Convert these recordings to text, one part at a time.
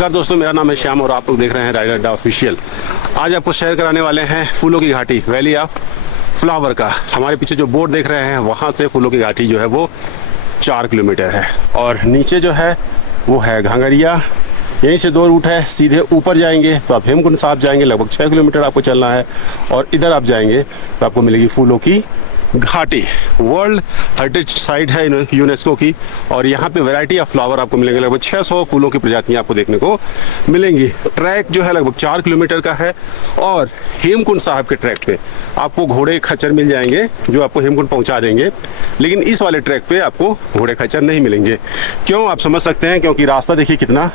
नमस्कार दोस्तों, मेरा नाम है श्याम और आप लोग देख रहे हैं राइडर अड्डा ऑफिशियल। आज आपको शेयर कराने वाले हैं फूलों की घाटी, वैली ऑफ फ्लावर का। हमारे पीछे जो बोर्ड देख रहे हैं वहाँ से फूलों की घाटी जो है वो 4 किलोमीटर है और नीचे जो है वो है घांगरिया। यहीं से 2 रूट है, सीधे ऊपर जाएंगे तो आप हेमकुंड साहब जाएंगे, लगभग 6 किलोमीटर आपको चलना है। और इधर आप जाएंगे तो आपको मिलेगी फूलों की घाटी। वर्ल्ड हेरिटेज साइट है यूनेस्को की और यहाँ पे वैरायटी ऑफ फ्लावर आपको मिलेंगे। लगभग 600 फूलों की प्रजातियाँ आपको देखने को मिलेंगी। ट्रैक जो है लगभग 4 किलोमीटर का है और हेमकुंड साहब के ट्रैक पे आपको घोड़े खच्चर मिल जाएंगे जो आपको हेमकुंड पहुँचा देंगे। लेकिन इस वाले ट्रैक पे आपको घोड़े खच्चर नहीं मिलेंगे। क्यों, आप समझ सकते हैं, क्योंकि रास्ता देखिए कितना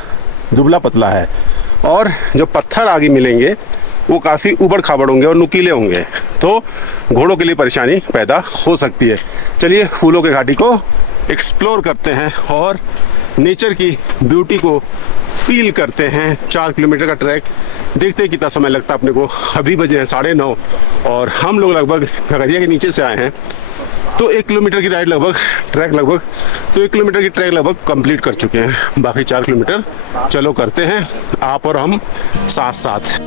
दुबला पतला है और जो पत्थर आगे मिलेंगे वो काफ़ी उबड़ खाबड़ होंगे और नुकीले होंगे, तो घोड़ों के लिए परेशानी पैदा हो सकती है। चलिए फूलों के घाटी को एक्सप्लोर करते हैं और नेचर की ब्यूटी को फील करते हैं। 4 किलोमीटर का ट्रैक, देखते हैं कितना समय लगता है अपने को। अभी बजे हैं 9:30 और हम लोग लगभग घगरिया के नीचे से आए हैं, तो 1 किलोमीटर की राइड लगभग तो 1 किलोमीटर की ट्रैक लगभग कंप्लीट कर चुके हैं। बाकी 4 किलोमीटर चलो करते हैं, आप और हम साथ साथ।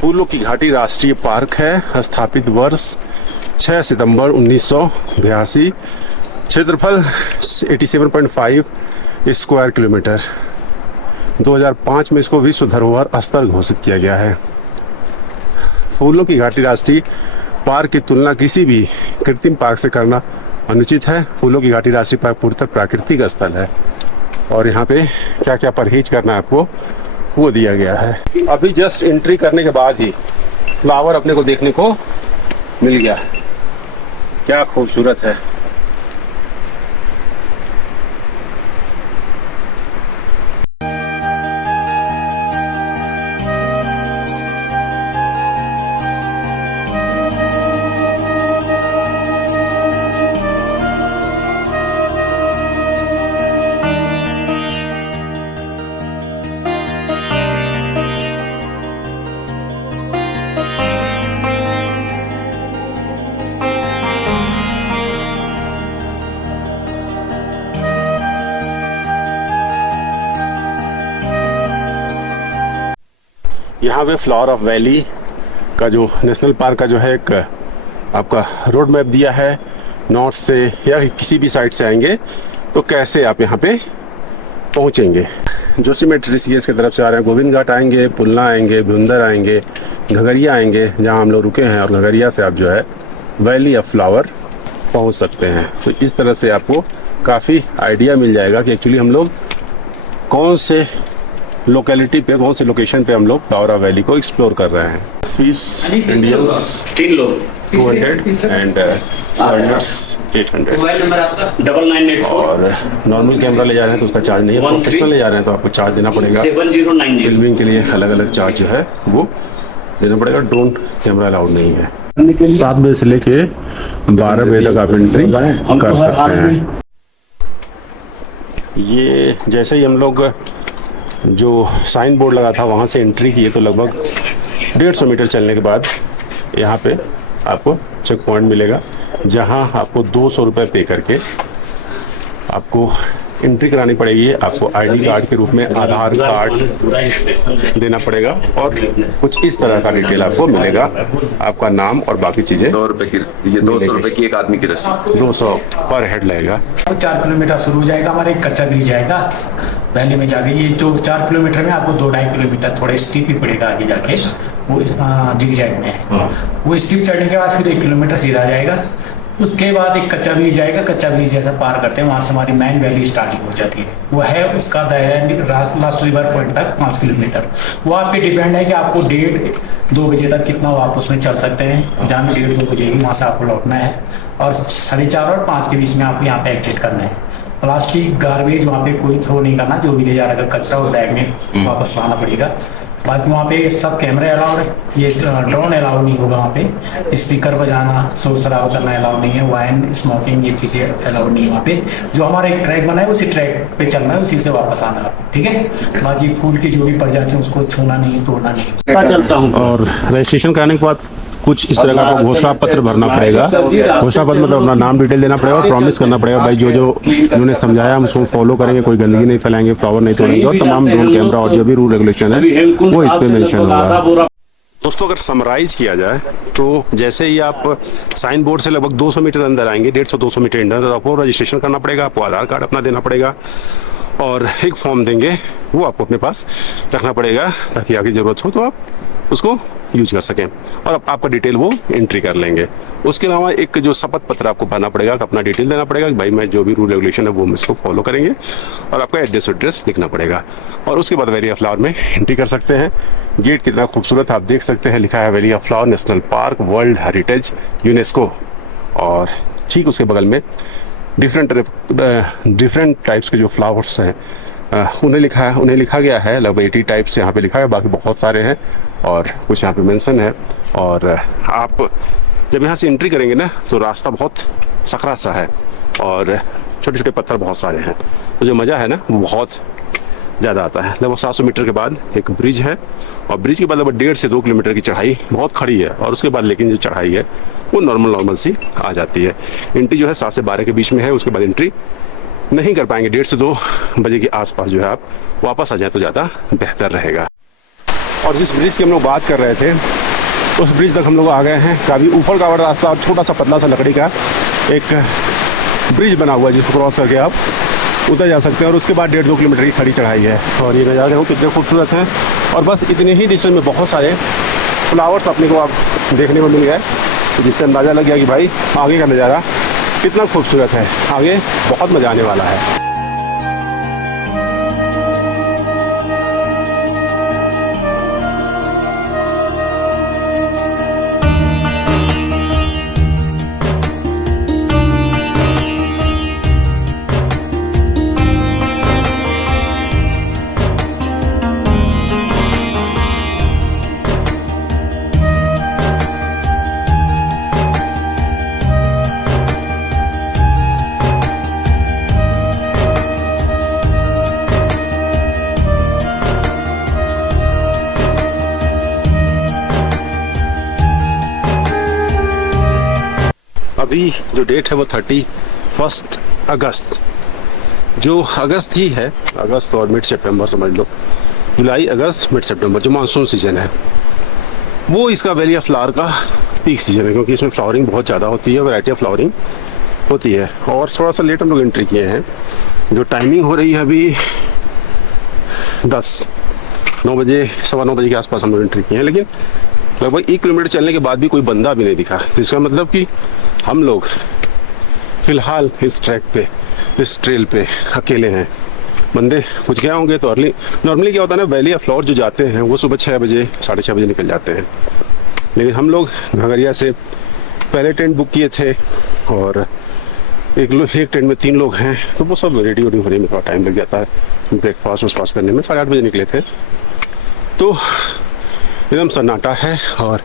फूलों की घाटी राष्ट्रीय पार्क है, स्थापित वर्ष 6 सितंबर 1982। क्षेत्रफल 87.5 स्क्वायर किलोमीटर। 2005 में इसको विश्व धरोहर स्थल घोषित किया गया है। फूलों की घाटी राष्ट्रीय पार्क की तुलना किसी भी कृत्रिम पार्क से करना अनुचित है। फूलों की घाटी राष्ट्रीय पार्क पूर्णतः प्राकृतिक स्थल है और यहाँ पे क्या क्या परहेज करना है आपको वो दिया गया है। अभी जस्ट एंट्री करने के बाद ही फ्लावर अपने को देखने को मिल गया। क्या खूबसूरत है। यहाँ पे फ्लावर ऑफ वैली का जो नेशनल पार्क का जो है एक आपका रोड मैप दिया है। नॉर्थ से या किसी भी साइड से आएंगे तो कैसे आप यहाँ पे पहुँचेंगे। जोशीमठ ऋषिकेश की तरफ से आ रहे हैं, गोविंद घाट आएंगे, पुलना आएंगे, भुंदर आएंगे, घगरिया आएंगे जहाँ हम लोग रुके हैं और घगरिया से आप जो है वैली ऑफ फ्लावर पहुँच सकते हैं। तो इस तरह से आपको काफ़ी आइडिया मिल जाएगा कि एक्चुअली हम लोग कौन से लोकेलिटी पे, कौन से लोकेशन पे हम लोग फ्लावर ऑफ वैली को एक्सप्लोर कर रहे हैं। फीस इंडियंस 3 लोग 200 एंड फॉरेनर्स 800। मोबाइल नंबर आपका 9984। और नॉर्मल कैमरा ले जा रहे हैं तो उसका चार्ज नहीं है, प्रोफेशनल ले जा रहे हैं तो आपको चार्ज देना पड़ेगा। 7098 फिल्मिंग के लिए अलग अलग चार्ज जो है वो देना पड़ेगा। ड्रोन कैमरा अलाउड नहीं है। 7 बजे से लेके 12 बजे तक आप एंट्री कर सकते हैं। ये जैसे ही हम लोग जो साइन बोर्ड लगा था वहाँ से एंट्री किए तो लगभग 150 मीटर चलने के बाद यहाँ पे आपको चेक पॉइंट मिलेगा जहाँ आपको 200 रुपये पे करके आपको एंट्री करानी पड़ेगी। आपको आईडी कार्ड के रूप में आधार कार्ड देना पड़ेगा और कुछ इस तरह का डिटेल आपको मिलेगा, आपका नाम और बाकी चीज़ें। 2 रुपये की, ये 200 रुपये की एक आदमी की रसीद, 200 पर हेड लगेगा। 4 किलोमीटर शुरू हो जाएगा, हमारा एक कच्चा ब्रिज आएगा वैली में जाके। ये जो 4 किलोमीटर में आपको 2-2.5 किलोमीटर थोड़े स्टीप ही पड़ेगा आगे जाके, वो जिगजैग में है। वो स्टीप चढ़ने के बाद फिर 1 किलोमीटर सीधा जाएगा। उसके बाद एक कच्चा ब्रिज आएगा, कच्चा ब्रिज जैसा पार करते हैं वहाँ से हमारी मेन वैली स्टार्टिंग हो जाती है। वो है उसका दायरा लास्ट रिवर पॉइंट तक 5 किलोमीटर। वो आप पे डिपेंड है कि आपको 1:30-2 बजे तक कितना आप उसमें चल सकते हैं। जहाँ में 1:30-2 बजे वहाँ से आपको लौटना है और 4:30 और 5 के बीच में आपको यहाँ पे एग्जिट करना है। प्लास्टिक गार्बेज वहाँ पे कोई थ्रो नहीं करना, जो भी ले जा रहा है कचरा वो बैग में वापस लाना पड़ेगा। बाकी वहाँ पे सब कैमरे अलाउड है, ये ड्रोन अलाउड नहीं होगा वहाँ पे, स्पीकर बजाना शोर शराबा करना अलाउड नहीं है, वाइन स्मोकिंग ये चीज़ें अलाउड नहीं है वहाँ पे। जो हमारा एक ट्रैक बना है उसी ट्रैक पे चलना है, उसी से वापस आना है, ठीक है। बाकी फूल की जो भी प्रजाति है उसको छूना नहीं, तोड़ना नहीं। चलता हूँ और रजिस्ट्रेशन कराने के बाद कुछ इस तरह का आपको घोषणा पत्र भरना पड़ेगा। घोषणा पत्र मतलब अपना नाम डिटेल देना पड़ेगा और प्रॉमिस करना पड़ेगा भाई जो जो उन्होंने समझाया हम उसको फॉलो करेंगे, कोई गंदगी नहीं फैलाएंगे, फ्लावर नहीं तोड़ेंगे और तमाम ड्रोन कैमरा और जो भी रूल रेगुलेशन है वो इस पे मेंशन होगा। दोस्तों अगर समराइज किया जाए तो जैसे ही आप साइन बोर्ड से लगभग 200 मीटर अंदर आएंगे, 150-200 मीटर अंदर, तो आपको रजिस्ट्रेशन करना पड़ेगा, आपको आधार कार्ड अपना देना पड़ेगा और एक फॉर्म देंगे, वो आपको अपने पास रखना पड़ेगा ताकि आगे ज़रूरत हो तो आप उसको यूज कर सकें और आपका डिटेल वो एंट्री कर लेंगे। उसके अलावा एक जो शपथ पत्र आपको भरना पड़ेगा, अपना डिटेल देना पड़ेगा कि भाई मैं जो भी रूल रेगुलेशन है वो हम इसको फॉलो करेंगे और आपका एड्रेस लिखना पड़ेगा और उसके बाद वैली ऑफ फ्लावर में एंट्री कर सकते हैं। गेट कितना खूबसूरत आप देख सकते हैं, लिखा है valley of flower national park world heritage UNESCO और ठीक उसके बगल में डिफरेंट टाइप्स के जो फ्लावर्स हैं उन्हें लिखा गया है, लगभग 80 टाइप्स यहाँ पे लिखा है, बाकी बहुत सारे हैं और कुछ यहाँ पे मेंशन है। और आप जब यहाँ से एंट्री करेंगे ना तो रास्ता बहुत सकरा सा है और छोटे छोटे पत्थर बहुत सारे हैं, तो जो मज़ा है ना वो बहुत ज़्यादा आता है। लगभग 700 मीटर के बाद एक ब्रिज है और ब्रिज के बाद लगभग 1.5 से 2 किलोमीटर की चढ़ाई बहुत खड़ी है और उसके बाद लेकिन जो चढ़ाई है वो नॉर्मल सी आ जाती है। एंट्री जो है 7 से 12 के बीच में है, उसके बाद एंट्री नहीं कर पाएंगे। 1:30 से 2 बजे के आसपास जो है आप वापस आ जाए तो ज़्यादा बेहतर रहेगा। और जिस ब्रिज की हम लोग बात कर रहे थे उस ब्रिज तक हम लोग आ गए हैं। काफ़ी ऊपर का बड़ा रास्ता और छोटा सा पतला सा लकड़ी का एक ब्रिज बना हुआ है जिसको क्रॉस करके आप उतर जा सकते हैं और उसके बाद 1.5-2 किलोमीटर की खड़ी चढ़ाई है और ये नज़ारे हो कितने खूबसूरत हैं। और बस इतने ही डिस्टेंस में बहुत सारे फ्लावर्स अपने को आप देखने को मिल गए, जिससे अंदाज़ा लग गया कि भाई आगे का नज़ारा कितना खूबसूरत है, आगे बहुत मज़ा आने वाला है। अभी जो डेट है वो 31 अगस्त, जो अगस्त ही है, अगस्त और मिड सितंबर समझ लो, जुलाई अगस्त मिड सितंबर जो मानसून सीजन है वो इसका वैली ऑफ फ्लावर का पीक सीजन है, क्योंकि इसमें फ्लावरिंग बहुत ज़्यादा होती है, वैरायटी ऑफ फ्लावरिंग होती है। और थोड़ा सा लेट हम लोग एंट्री किए हैं, जो टाइमिंग हो रही है अभी 9 बजे 9:15 बजे के आसपास हम लोग एंट्री किए हैं, लेकिन लगभग 1 किलोमीटर चलने के बाद भी कोई बंदा भी नहीं दिखा। इसका मतलब कि हम लोग फिलहाल इस ट्रैक पे, इस ट्रेल पे अकेले हैं। बंदे कुछ गए होंगे तो नॉर्मली क्या होता है ना, वैली ऑफ फ्लावर जो जाते हैं वो सुबह 6 बजे 6:30 बजे निकल जाते हैं, लेकिन हम लोग घगरिया से पहले टेंट बुक किए थे और एक टेंट में 3 लोग हैं, तो वो सब रेडी होने में थोड़ा टाइम लग जाता है, ब्रेकफास्ट करने में। 8:30 बजे निकले थे तो एकदम सन्नाटा है और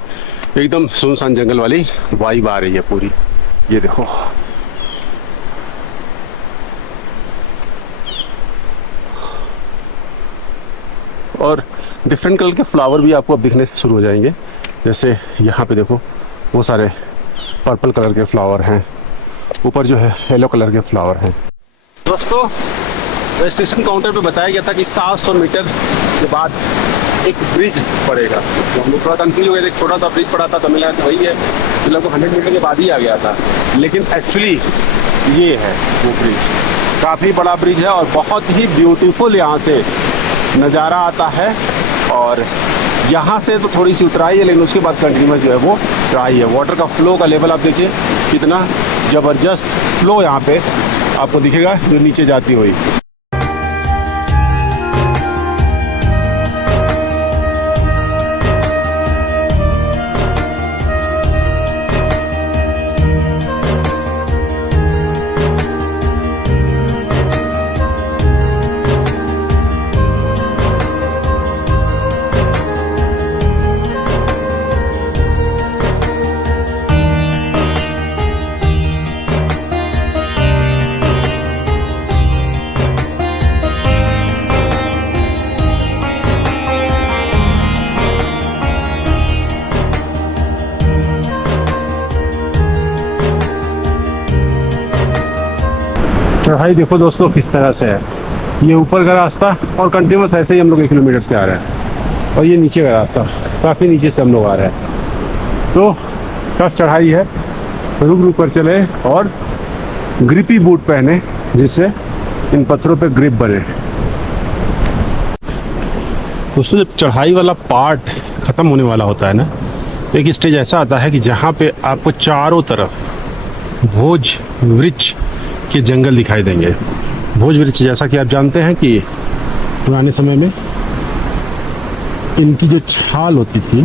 एकदम सुनसान जंगल वाली वाइब आ रही है पूरी। ये देखो और डिफरेंट कलर के फ्लावर भी आपको अब दिखने शुरू हो जाएंगे। जैसे यहाँ पे देखो वो सारे पर्पल कलर के फ्लावर हैं, ऊपर जो है येलो कलर के फ्लावर हैं। दोस्तों रजिस्ट्रेशन काउंटर पे बताया गया था कि 700 मीटर के बाद एक ब्रिज पड़ेगा, तो हम लोग थोड़ा कन्फ्यूज हो गए। एक छोटा सा ब्रिज पड़ा था, तमिलनाडु वही है, तो लगभग 100 मीटर के बाद ही आ गया था, लेकिन एक्चुअली ये है वो ब्रिज। काफ़ी बड़ा ब्रिज है और बहुत ही ब्यूटीफुल यहाँ से नज़ारा आता है। और यहाँ से तो थोड़ी सी उतराई है, लेकिन उसके बाद कंटिन्यूस जो है वो चढ़ाई है। वाटर का फ्लो का लेवल आप देखिए कितना ज़बरदस्त फ्लो यहाँ पे आपको दिखेगा जो नीचे जाती हुई। चढ़ाई देखो दोस्तों किस तरह से है। ये ऊपर का रास्ता और कंटिन्यूस ऐसे ही हम लोग 1 किलोमीटर से आ रहे हैं, और ये नीचे का रास्ता काफ़ी नीचे से हम लोग आ रहे हैं। तो टफ चढ़ाई है, रुक रुक कर चले और ग्रिपी बूट पहने जिससे इन पत्थरों पे ग्रिप बने। दोस्तों जब चढ़ाई वाला पार्ट ख़त्म होने वाला होता है ना, एक स्टेज ऐसा आता है कि जहाँ पे आपको चारों तरफ भोज वृक्ष के जंगल दिखाई देंगे। भोज वृक्ष जैसा कि आप जानते हैं कि पुराने समय में इनकी जो छाल होती थी,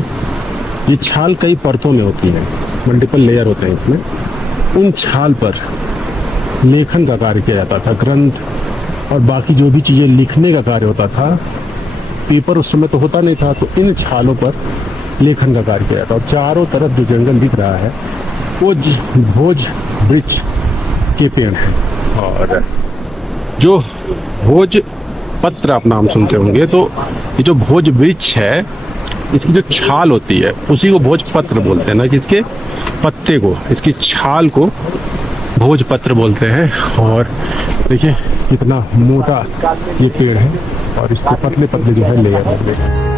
ये छाल कई परतों में होती है, मल्टीपल लेयर होते हैं इसमें। उन छाल पर लेखन का कार्य किया जाता था, ग्रंथ और बाकी जो भी चीज़ें लिखने का कार्य होता था। पेपर उस समय तो होता नहीं था, तो इन छालों पर लेखन का कार्य किया जाता। और चारों तरफ जो जंगल दिख रहा है वो भोज वृक्ष के पेड़ हैं। और जो भोज पत्र आप नाम सुनते होंगे, तो ये जो भोज वृक्ष है इसकी जो छाल होती है उसी को भोज पत्र बोलते हैं ना, कि इसके पत्ते को, इसकी छाल को भोज पत्र बोलते हैं। और देखिए कितना मोटा ये पेड़ है और इसके पतले पतले जो है लेयर होंगे।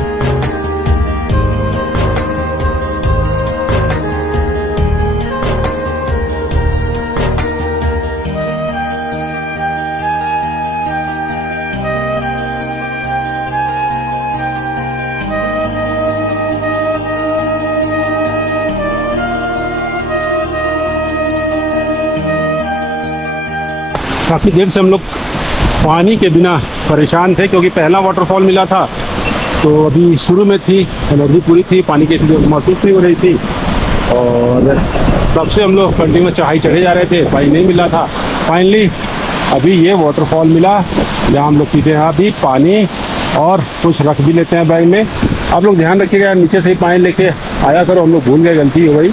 काफ़ी देर से हम लोग पानी के बिना परेशान थे, क्योंकि पहला वाटरफॉल मिला था तो अभी शुरू में थी, एनर्जी पूरी थी, पानी की महसूस नहीं हो रही थी। और तब से हम लोग कंटिन्यू चढ़ाई चढ़े जा रहे थे, पानी नहीं मिला था। फाइनली अभी ये वाटरफॉल मिला जहाँ हम लोग पीते हैं अभी पानी, और कुछ रख भी लेते हैं बैग में। आप लोग ध्यान रखिएगा, नीचे से ही पानी लेके आया करो, हम लोग भूल गए, गलती हो गई।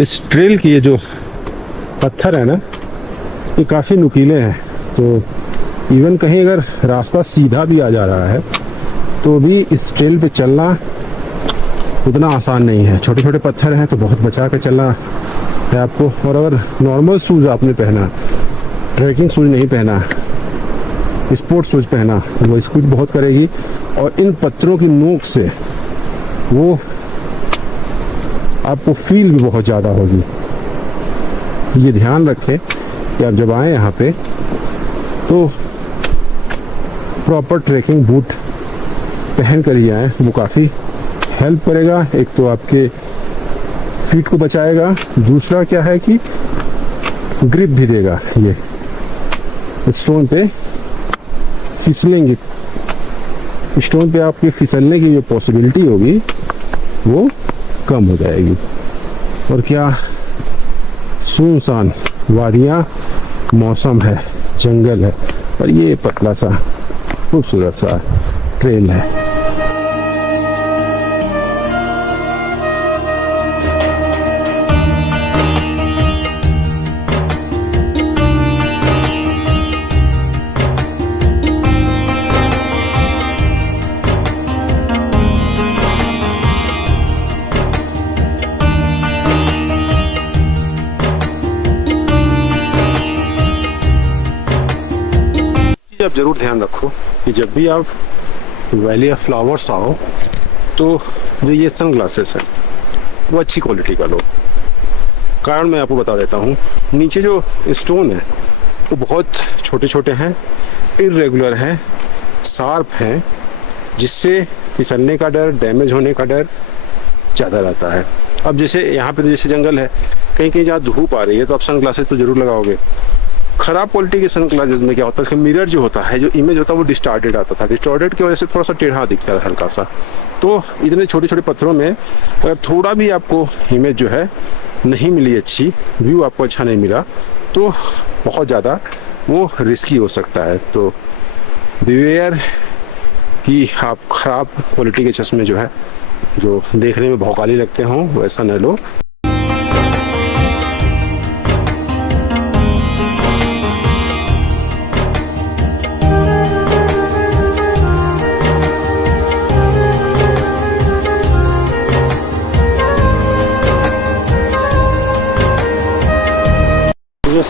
इस ट्रेल की ये जो पत्थर है ना, ये काफ़ी नुकीले हैं, तो इवन कहीं अगर रास्ता सीधा भी आ जा रहा है तो भी इस ट्रेल पे चलना उतना आसान नहीं है। छोटे छोटे पत्थर हैं तो बहुत बचा कर चलना है आपको। और अगर नॉर्मल शूज़ आपने पहना, ट्रैकिंग शूज़ नहीं पहना, स्पोर्ट्स शूज़ पहना, तो वो स्क्विड बहुत करेगी और इन पत्थरों की नोक से वो आपको फील भी बहुत ज़्यादा होगी। ये ध्यान रखें कि आप जब आए यहाँ पे तो प्रॉपर ट्रैकिंग बूट पहन कर ही आए, वो काफ़ी हेल्प करेगा। एक तो आपके फीट को बचाएगा, दूसरा क्या है कि ग्रिप भी देगा। ये स्टोन पे फिसलेंगे, स्टोन पे आपके फिसलने की जो पॉसिबिलिटी होगी वो कम हो जाएगी। और क्या सुनसान वादियाँ, मौसम है, जंगल है, और ये पतला सा खूबसूरत सा ट्रेल है। आप ज़रूर ध्यान रखो कि जब भी आप वैली ऑफ फ्लावर्स आओ तो जो ये सन ग्लासेस हैं वो अच्छी क्वालिटी का लो। कारण मैं आपको बता देता हूँ, नीचे जो स्टोन है वो बहुत छोटे छोटे हैं, इर्रेगुलर हैं, शार्प हैं, जिससे फिसलने का डर, डैमेज होने का डर ज़्यादा रहता है। अब जैसे यहाँ पे तो जैसे जंगल है, कहीं कहीं जहाँ धूप आ रही है तो आप सन ग्लासेस तो ज़रूर लगाओगे। ख़राब क्वालिटी के सन ग्लासेस में क्या होता है, इसका मिरर जो होता है, जो इमेज होता है वो डिस्टॉर्टेड आता था। डिस्टॉर्टेड की वजह से थोड़ा सा टेढ़ा दिखता है हल्का सा। तो इतने छोटे छोटे पत्थरों में अगर थोड़ा भी आपको इमेज जो है नहीं मिली, अच्छी व्यू आपको अच्छा नहीं मिला, तो बहुत ज़्यादा वो रिस्की हो सकता है। तो बिवेयर कि आप ख़राब क्वालिटी के चश्मे जो है, जो देखने में भौकाली लगते हों, वैसा न लो।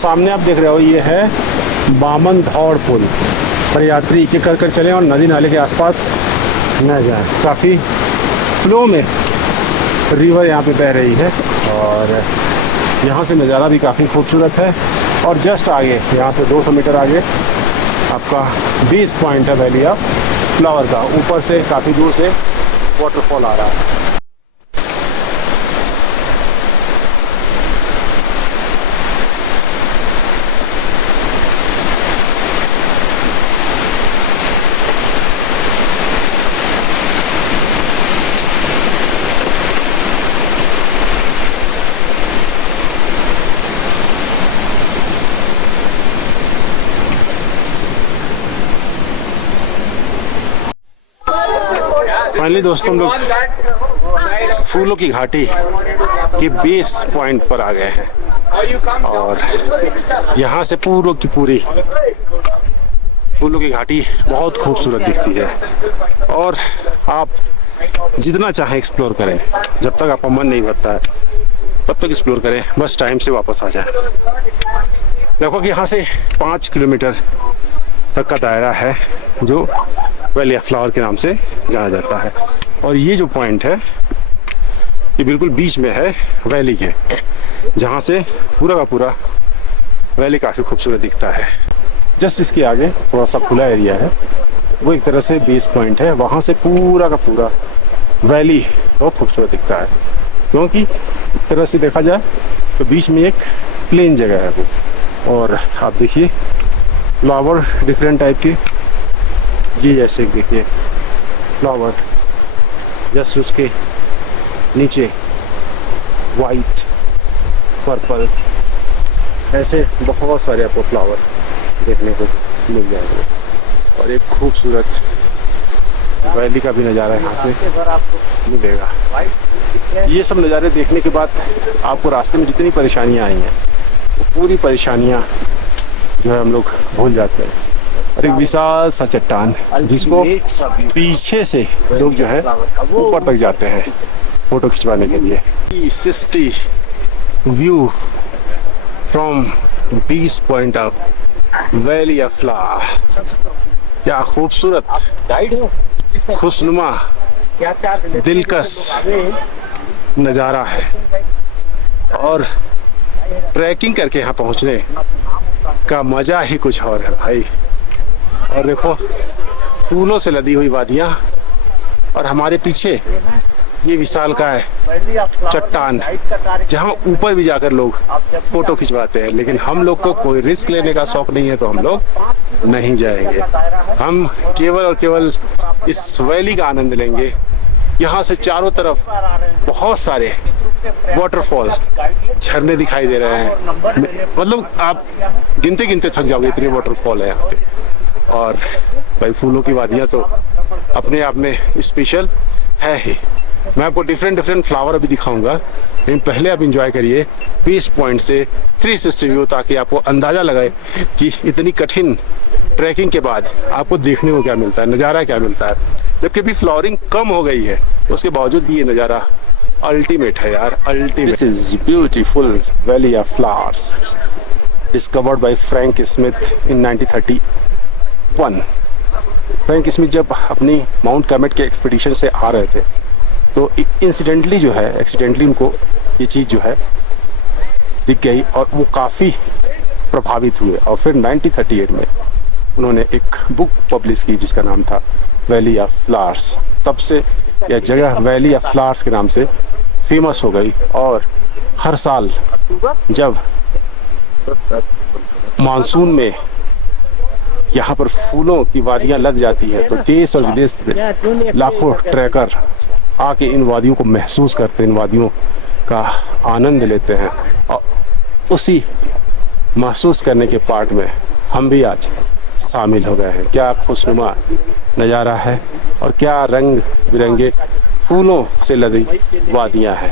सामने आप देख रहे हो ये है बामन धौड़ पुल पर यात्री के कर चलें और नदी नाले के आसपास न जाएं। काफ़ी फ्लो में रिवर यहाँ पे बह रही है और यहाँ से नज़ारा भी काफ़ी खूबसूरत है। और जस्ट आगे यहाँ से 200 मीटर आगे आपका बेस पॉइंट है वैली ऑफ फ्लावर का। ऊपर से काफ़ी दूर से वाटरफॉल आ रहा है। फाइनली दोस्तों हम लोग फूलों की घाटी के बेस पॉइंट पर आ गए हैं और यहाँ से पूरों की पूरी फूलों की घाटी बहुत खूबसूरत दिखती है। और आप जितना चाहें एक्सप्लोर करें, जब तक आपका मन नहीं भरता है तब तक एक्सप्लोर करें, बस टाइम से वापस आ जाए। लगभग यहाँ से 5 किलोमीटर तक का दायरा है जो वैली ऑफ फ्लावर के नाम से जाना जाता है। और ये जो पॉइंट है ये बिल्कुल बीच में है वैली के, जहाँ से पूरा का पूरा वैली काफ़ी खूबसूरत दिखता है। जस्ट इसके आगे थोड़ा सा खुला एरिया है, वो एक तरह से बेस पॉइंट है। वहाँ से पूरा का पूरा वैली बहुत खूबसूरत दिखता है, क्योंकि एक तरह से देखा जाए तो बीच में एक प्लेन जगह है वो। और आप देखिए फ्लावर डिफरेंट टाइप के, ये जैसे देखिए फ्लावर, जस्ट उसके नीचे वाइट, पर्पल, ऐसे बहुत सारे आपको फ्लावर देखने को मिल जाएंगे। और एक खूबसूरत वैली का भी नज़ारा यहाँ से मिलेगा। ये सब नज़ारे देखने के बाद आपको रास्ते में जितनी परेशानियाँ आई हैं वो पूरी परेशानियाँ जो है हम लोग भूल जाते हैं। और एक विशाल सा चट्टान जिसको पीछे से लोग जो है ऊपर तक जाते हैं फोटो खिंचवाने के लिए। 360 view from beach point of valley of flower. क्या खूबसूरत, खुशनुमा, दिलकश नज़ारा है। और ट्रैकिंग करके यहाँ पहुँचने का मज़ा ही कुछ और है भाई। और देखो फूलों से लदी हुई वादियाँ और हमारे पीछे ये विशालकाय चट्टान, जहाँ ऊपर भी जाकर लोग फोटो खिंचवाते हैं। लेकिन हम लोग को कोई रिस्क लेने का शौक नहीं है तो हम लोग नहीं जाएंगे। हम केवल और केवल इस वैली का आनंद लेंगे। यहाँ से चारों तरफ बहुत सारे वाटरफॉल, झरने दिखाई दे रहे हैं। मतलब आप गिनते गिनते थक जाओगे, इतने वाटरफॉल है यहाँ पे। और भाई फूलों की वादियाँ तो अपने आप में स्पेशल है ही। मैं आपको डिफरेंट फ्लावर अभी दिखाऊंगा, लेकिन पहले आप इंजॉय करिए बेस पॉइंट से 360 व्यू, ताकि आपको अंदाज़ा लगाए कि इतनी कठिन ट्रैकिंग के बाद आपको देखने को क्या मिलता है, नज़ारा क्या मिलता है। जबकि अभी फ्लावरिंग कम हो गई है, उसके बावजूद भी ये नज़ारा अल्टीमेट है यार, ultimate. This is beautiful valley of flowers discovered by Frank Smith in 1931। Frank Smith जब अपनी माउंट कार्मेट के एक्सपीडिशन से आ रहे थे तो इंसिडेंटली जो है, एक्सीडेंटली उनको ये चीज़ जो है दिख गई और वो काफ़ी प्रभावित हुए। और फिर 1938 में उन्होंने एक बुक पब्लिश की जिसका नाम था वैली ऑफ फ्लावर्स। तब से यह जगह वैली ऑफ फ्लावर्स के नाम से फेमस हो गई। और हर साल जब मानसून में यहाँ पर फूलों की वादियाँ लग जाती है तो देश और विदेश से लाखों ट्रैकर आके इन वादियों को महसूस करते हैं, इन वादियों का आनंद लेते हैं। और उसी महसूस करने के पार्ट में हम भी आज शामिल हो गए हैं। क्या खुशनुमा नज़ारा है और क्या रंग बिरंगे फूलों से लदी वादियाँ हैं।